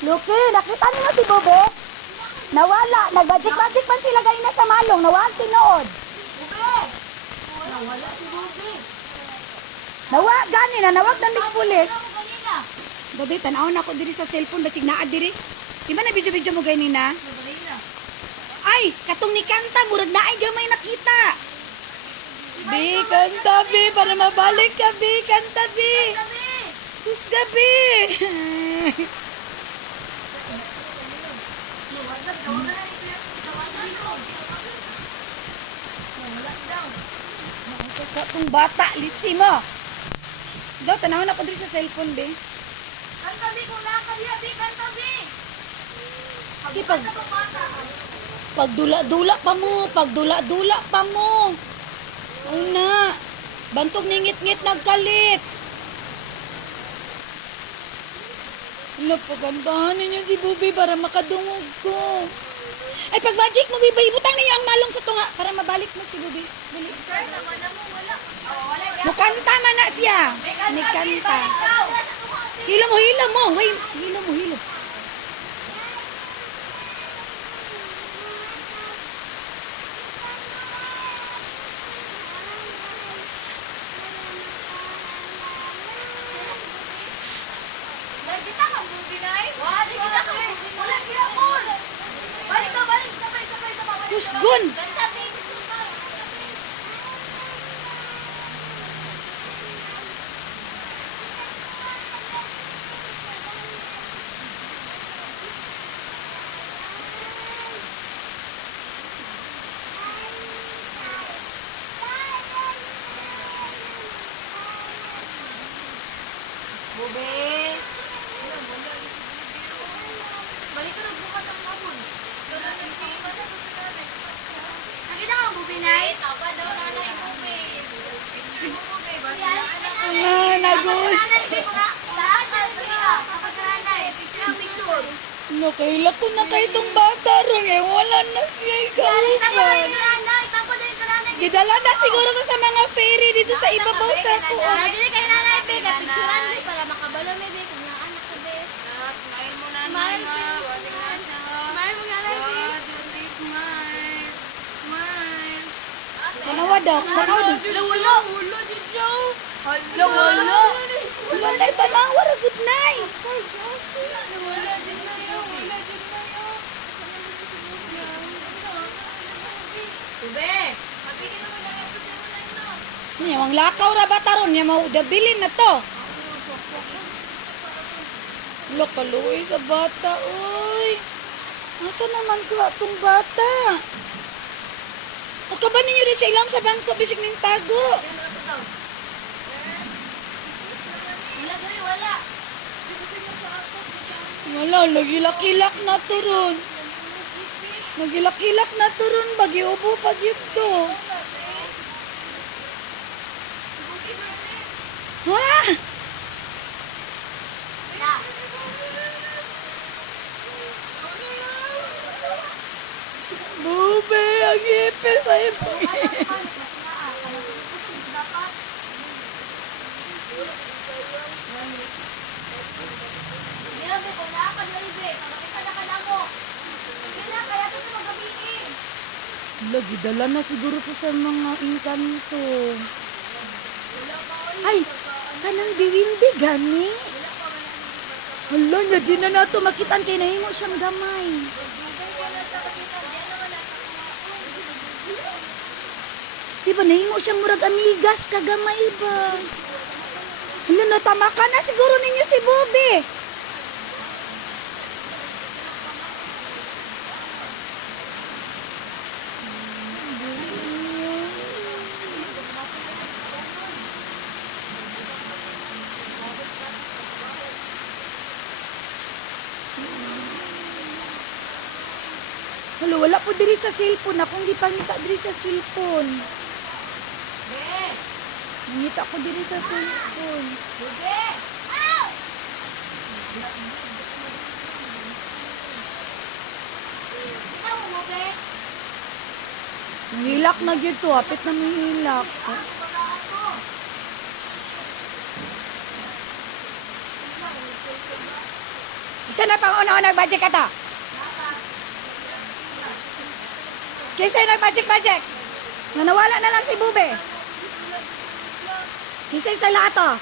Luki, nakita niyo na si Bube? Nawala. Nag-magic-magic man sila ganina sa malong. Nawala tinood. Bube! Nawala si Bube. Nawag gani na. Nawag na mig pulis. Ako kanina. Gabi, tanawon ako diri sa cellphone. Basig naa diri. Di ba na video-video mo ganina? Nabalina. Ay, katong ni Kanta. Murag na ay gamay nakita. Bi, kanta, Bi. Para mabalik ka, Bi. Kanta, Bi. Kami! Kus gabi. Nawala daw na ito. Nawala daw. Nawala daw. Nakasaka tong bata. Litsi mo. Daw, tanawon ako diri sa cellphone, Bi. Kantabi kung nakakaliya, Bi. Kantabi! Ipag- Pagkakata pang bata. Pagdula-dula pa mo. Pagdula-dula pa mo. Ay na. Bantog ningit-ngit nagkalit. Wala, pagandahan ninyo si Bubi para makadungog ko. Ay, pag magic mo, Bibi, ibutang ninyo ang malong sa tunga para mabalik mo si Bubi. Dali. Sir, naman na mo. Wala. Oh, wala. Mukanta man na siya. Ni kanta. Hilo mo, hilo mo. Wait, hilo mo, hilo. Nagkita ka, Bubi na eh. Wala, nagkita ka, Bubi. Wala, kinapon. Balik ka, balik. Sabay, sabay, sabay. Pusgon. Kantabi. Bube! Balik ka nagbukat ang kapon. Nakita ka, Bube, Nay? Tapa daw nanay, Bube. Si Bube, ba? Ah, nagul. Lahat na sila. Kapag nanay, picture ang picture. Nakailak ko na kay itong bata ron eh. Wala na siya Tapa na yung ikaw. nanay. Tapa na yung nanay. Gidala na siguro to sa mga ferry dito sa ibabaw sa kuon. Lagi kay nanay, Be. Kapicturan, Be. Para makabalo, Be. Kung yung anak ka, Be. Smile mo na, Smile, Be. Smile mo, nanay, Be. Smile. Tanawa daw, tanawa daw. Lawala. Wala din siya. Lawala. Wala na tanawa, good night. Wala din na yun. Wala din na yun. Ube, mabigyan naman lang ito sa mga ito. Niya, ang lakaw ra bata ron. Niya, maudabilin na to. Wala, kaluoy sa bata, oy. Asa naman ko atong bata? O ka ba ninyo rin sa ilang sa bangko, bisig ning tago? Yan na ito daw. Wala gari, wala. Wala, nagilak-ilak na to ron. Nagilak-ilak na to ron. Bagiubo pag yun to. Ha? Na. Bube, ang ipis ay pangit. Be, kung nakakadali, Be, makita na ka na mo. Sige na, kaya ito sa magabiin. Lagi, dala na siguro to sa mga inkanto. Ay, kanang diwindi gani. Hala, niya di na nato makitaan kay nahimo siyang gamay. Di ba nahimo siyang murag amigas kagamay ba? Hala, natama ka na siguro ninyo si Bobby. Hala, wala po diri sa cellphone. Akong gipangita diri sa cellphone. Be, Nangita ko diri sa cellphone. Bube. Ow! Ikaw mo, Be. Hilak na gyud to, apit na may hilak. Isa na pang una-una budget ka to. Kisay nag-budget. Nanawala na lang si Bube. Kisay sa lato.